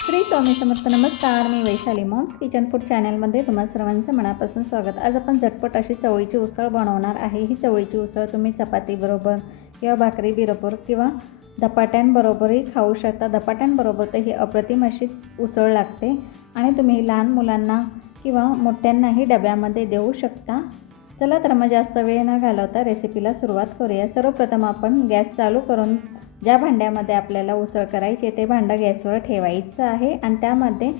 श्री स्वामी समर्थ. नमस्कार, मी Vaishali moms kitchen food चॅनलमध्ये तुम्हा सर्वांचं मनापासून स्वागत. आज आपण झटपट अशी चवळीची उसळ बनवणार आहे. ही चवळीची उसळ तुम्ही चपातीबरोबर किंवा भाकरीबरोबर किंवा धपाट्यांबरोबरही खाऊ शकता. धपाट्यांबरोबर तर ही अप्रतिम अशी उसळ लागते आणि तुम्ही लहान मुलांना किंवा मोठ्यांनाही डब्यामध्ये देऊ शकता. चला तर मग जास्त वेळ न घालवता रेसिपीला सुरुवात करूया. सर्वप्रथम आपण गॅस चालू करून ज्या भांड्यामध्ये आपल्याला उसळ करायची ते भांडं गॅसवर ठेवायचं आहे आणि त्यामध्ये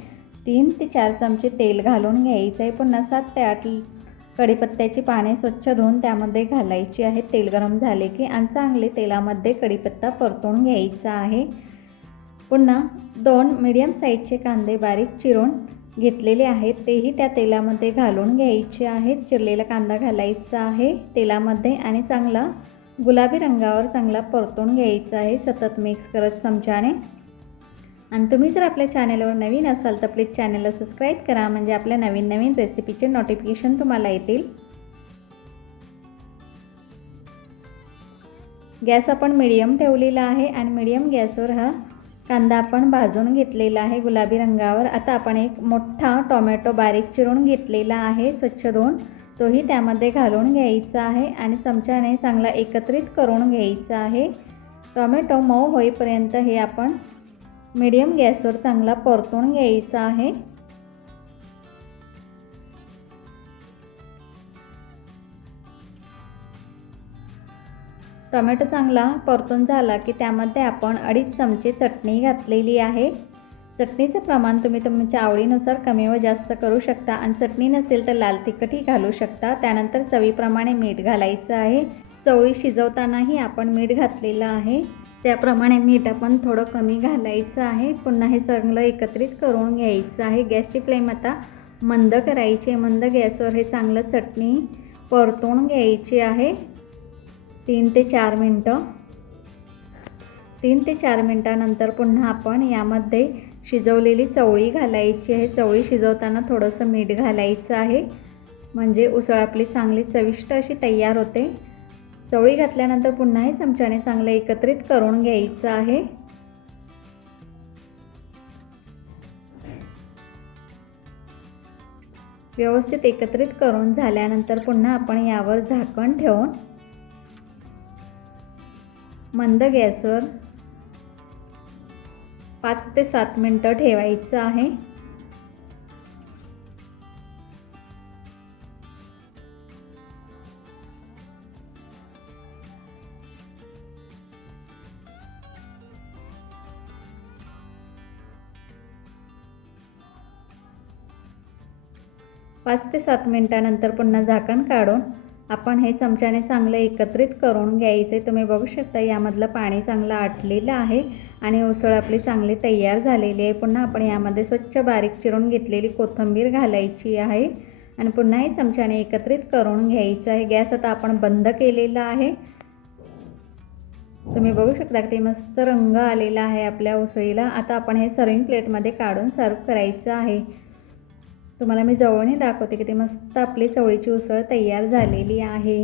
3 ते 4 चमचे तेल घालून घ्यायचं आहे. पुन्हा 7 ते 8 कढीपत्त्याची पाने स्वच्छ धुवून त्यामध्ये घालायची आहे. तेल गरम झाले की आणि चांगले तेलामध्ये कढीपत्ता परतून घ्यायचा आहे. पुन्हा 2 मीडियम साईजचे कांदे बारीक चिरून घेतलेले आहेत, तेही त्या तेलामध्ये घालून घ्यायचे आहेत. चिरलेला कांदा घालायचा आहे तेलामध्ये आणि चांगला गुलाबी रंगावर चांगला परतून घ्यायचा आहे, सतत मिक्स करत चमच्याने. आणि तुम्ही जर आपल्या चॅनलवर नवीन असाल तर प्लीज चॅनलला सबस्क्राईब करा, म्हणजे आपल्या नवीन नवीन रेसिपीचे नोटिफिकेशन तुम्हाला येतील. गॅस आपण मीडियम ठेवलेला आहे आणि मीडियम गॅसवर हा कांदा आपण भाजून घेतलेला आहे गुलाबी रंगावर. आता आपण एक मोठा टोमॅटो बारीक चिरून घेतलेला आहे, स्वच्छ धुवून तोही त्यामध्ये घालून घ्यायचा आहे आणि चमच्याने चांगला एकत्रित करून घ्यायचा आहे. टोमॅटो मऊ होईपर्यंत हे आपण मीडियम गॅसवर चांगला परतून घ्यायचा आहे. टोमॅटो चांगला परतून झाला की त्यामध्ये आपण 2.5 चमचे चटणी घातलेली आहे. चटणीचं प्रमाण तुम्ही तुमच्या आवडीनुसार कमी व जास्त करू शकता आणि चटणी नसेल तर लाल तिखटही घालू शकता. त्यानंतर चवीप्रमाणे मीठ घालायचं आहे. चवळी शिजवतानाही आपण मीठ घातलेलं आहे, त्याप्रमाणे मीठ आपण थोडं कमी घालायचं आहे. पुन्हा हे चांगलं एकत्रित करून घ्यायचं आहे. गॅसची फ्लेम आता मंद करायची. मंद गॅसवर हे चांगलं चटणी परतून घ्यायची आहे 3 ते 4 मिनटं. 3 ते 4 मिनटानंतर पुन्हा आपण यामध्ये शिजवलेली चवळी घालायची आहे. चवळी शिजवताना थोडंसं मीठ घालायचं आहे, म्हणजे उसळ आपली चांगली चविष्ट अशी तयार होते. चवळी घातल्यानंतर पुन्हा हे चमच्याने चांगलं एकत्रित करून घ्यायचं आहे. व्यवस्थित एकत्रित करून झाल्यानंतर पुन्हा आपण यावर झाकण ठेवून मंद गॅसवर 5 ते 7 मिनटं ठेवायचं आहे. पाच ते 7 मिनटानंतर पुन्हा झाकण काढून आपण हे चमच्याने चांगलं एकत्रित करून घ्यायचे. तुम्ही बघू शकता यामधलं पाणी चांगलं आटलेलं आहे आणि उसळ आपली चांगली तयार झालेली आहे. पुन्हा आपण यामध्ये स्वच्छ बारीक चिरून घेतलेली कोथिंबीर घालायची आहे आणि पुन्हा हे चमच्याने एकत्रित करून घ्यायचं आहे. गॅस आता आपण बंद केलेला आहे. तुम्ही बघू शकता की मस्त रंग आलेला आहे आपल्या उसळीला. आता आपण हे सर्विंग प्लेटमध्ये काढून सर्व करायचं आहे. तुम्हाला मी जवळून दाखवते की ते मस्त आपली चवळीची उसळ तयार झालेली आहे.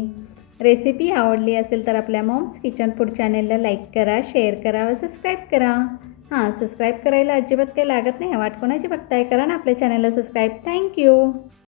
रेसिपी आवडली असेल तर आपल्या मॉम्स किचन फूड चॅनलला लाईक करा, शेअर करा व सबस्क्राईब करा. सबस्क्राईब करायला अजिबात काही लागत नाही. वाट कोणाची बघताय, करा ना आपल्या चॅनलला सबस्क्राईब. थँक्यू.